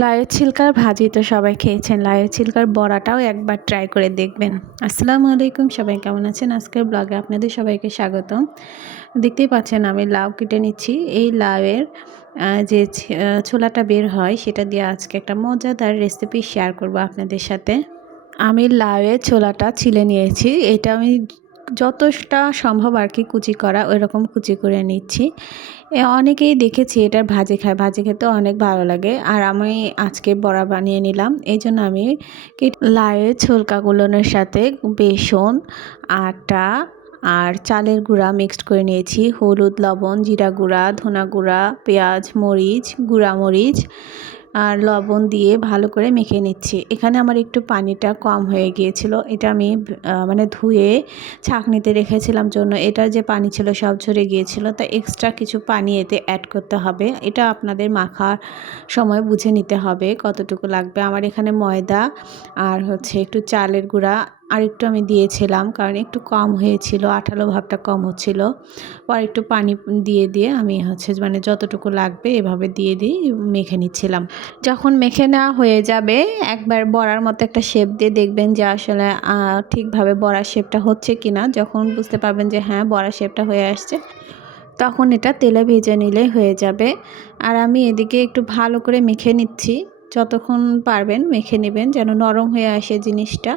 লাউয়ের ছিলকার ভাজি তো সবাই খেয়েছেন। লাউয়ের ছিলকার বড়াটাও একবার ট্রাই করে দেখবেন। আসসালামু আলাইকুম, সবাই কেমন আছেন? আজকের ব্লগে আপনাদের সবাইকে স্বাগতম। দেখতেই পাচ্ছেন আমি লাউ কেটে নিচ্ছি। এই লাউয়ের যে ছোলাটা বের হয় সেটা দিয়ে আজকে একটা মজাদার রেসিপি শেয়ার করব আপনাদের সাথে। আমি লাউয়ের ছোলাটা ছিলে নিয়েছি। এটা আমি যতটা সম্ভব আর কি কুচি করা ওই রকম কুচি করে নিচ্ছি। অনেকেই দেখেছি এটার ভাজি খায়, ভাজি খেতে অনেক ভালো লাগে। আর আমি আজকে বড়া বানিয়ে নিলাম। এই জন্য আমি লাইয়ের লাউয়ের ছোলকাগুলোনের সাথে বেসন, আটা আর চালের গুঁড়া মিক্সড করে নিয়েছি। হলুদ, লবণ, জিরা গুঁড়া, ধনা গুঁড়া, পেঁয়াজ, মরিচ, গুঁড়া মরিচ আর লবণ দিয়ে ভালো করে মেখে নিচ্ছি। এখানে আমার একটু পানিটা কম হয়ে গিয়েছিল। এটা আমি মানে ধুয়ে ছাঁকনিতে রেখেছিলাম জন্য। এটার যে পানি ছিল সব ঝরে গিয়েছিল। তা এক্সট্রা কিছু পানি এতে অ্যাড করতে হবে। এটা আপনাদের মাখার সময় বুঝে নিতে হবে কতটুকু লাগবে। আমার এখানে ময়দা আর হচ্ছে একটু চালের গুঁড়া আর একটু আমি দিয়েছিলাম, কারণ একটু কম হয়েছিল, আঠালো ভাবটা কম হচ্ছিল। পর একটু পানি দিয়ে দিয়ে আমি হচ্ছে মানে যতটুকু লাগবে এভাবে দিয়ে দিয়ে মেখে নিচ্ছিলাম। যখন মেখে নেওয়া হয়ে যাবে, একবার বড়ার মতো একটা শেপ দিয়ে দেখবেন যে আসলে ঠিকভাবে বড়ার শেপটা হচ্ছে কি না যখন বুঝতে পারবেন যে হ্যাঁ বড়ার শেপটা হয়ে আসছে, তখন এটা তেলে ভেজে নিলে হয়ে যাবে। আর আমি এদিকে একটু ভালো করে মেখে নিচ্ছি। যতক্ষণ পারবেন মেখে নেবেন যেন নরম হয়ে আসে জিনিসটা।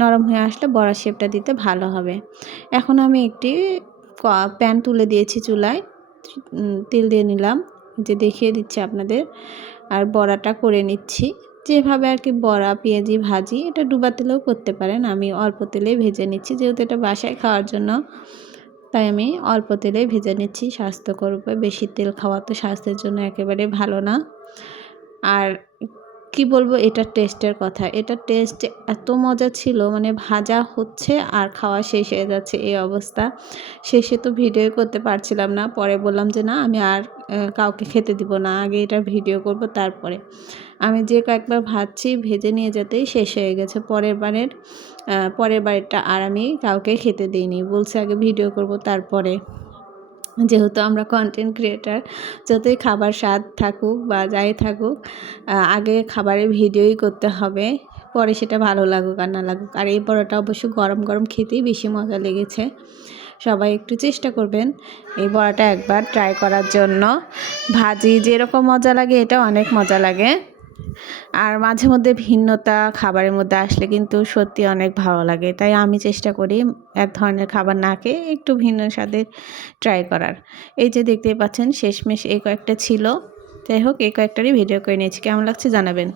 নরম হয়ে আসলে বড়া শেপটা দিতে ভালো হবে। এখন আমি একটি প্যান তুলে দিয়েছি চুলায়। তেল দিয়ে নিলাম। যে দেখিয়ে দিচ্ছি আপনাদের। আর বড়াটা করে নিচ্ছি। যেভাবে আর কি বড়া, পেঁয়াজি, ভাজি এটা ডুবা তেলেও করতে পারেন। আমি অল্প তেলেই ভেজে নিচ্ছি। যেহেতু এটা বাসায় খাওয়ার জন্য, তাই আমি অল্প তেলে ভেজে নিচ্ছি। স্বাস্থ্যকর উপায়। বেশি তেল খাওয়া তো স্বাস্থ্যের জন্য একেবারে ভালো না। আর কি বলব? এটার টেস্টের কথা। এটার টেস্ট এত মজা ছিল মানে ভাজা হচ্ছে আর খাওয়া শেষ হয়ে যাচ্ছে এই অবস্থা। শেষে তো ভিডিও করতে পারছিলাম না। পরে বললাম যে, না, আমি আর কাউকে খেতে দিব না। আগে এটা ভিডিও করব, তারপরে। আমি যে কয়েকবার ভাজছি, ভেজে নিয়ে যেতেই শেষ হয়ে গেছে। পরের বারের পরের বারেরটা আর আমি কাউকে খেতে দিইনি। বলছে, আগে ভিডিও করব, তারপরে। যেহেতু আমরা কন্টেন্ট ক্রিয়েটার যতই খাবার স্বাদ থাকুক বা যাই থাকুক আগে খাবারের ভিডিওই করতে হবে, পরে সেটা ভালো লাগুক আর না লাগুক। আর এই বড়াটা অবশ্য গরম গরম খেতেই বেশি মজা লেগেছে। সবাই একটু চেষ্টা করবেন এই বড়াটা একবার ট্রাই করার জন্য। ভাজি যেরকম মজা লাগে এটা অনেক মজা লাগে। আর মাঝে মধ্যে ভিন্নতা খাবারের মধ্যে আসলে কিন্তু সত্যি অনেক ভালো লাগে। তাই আমি চেষ্টা করি এক ধরনের খাবার না খেয়ে একটু ভিন্ন স্বাদের ট্রাই করার। এই যে দেখতেই পাচ্ছেন, শেষমেশ এই কয়েকটা ছিল। যাই হোক এই কয়েকটারই ভিডিও করে নিয়েছি। কেমন লাগছে জানাবেন।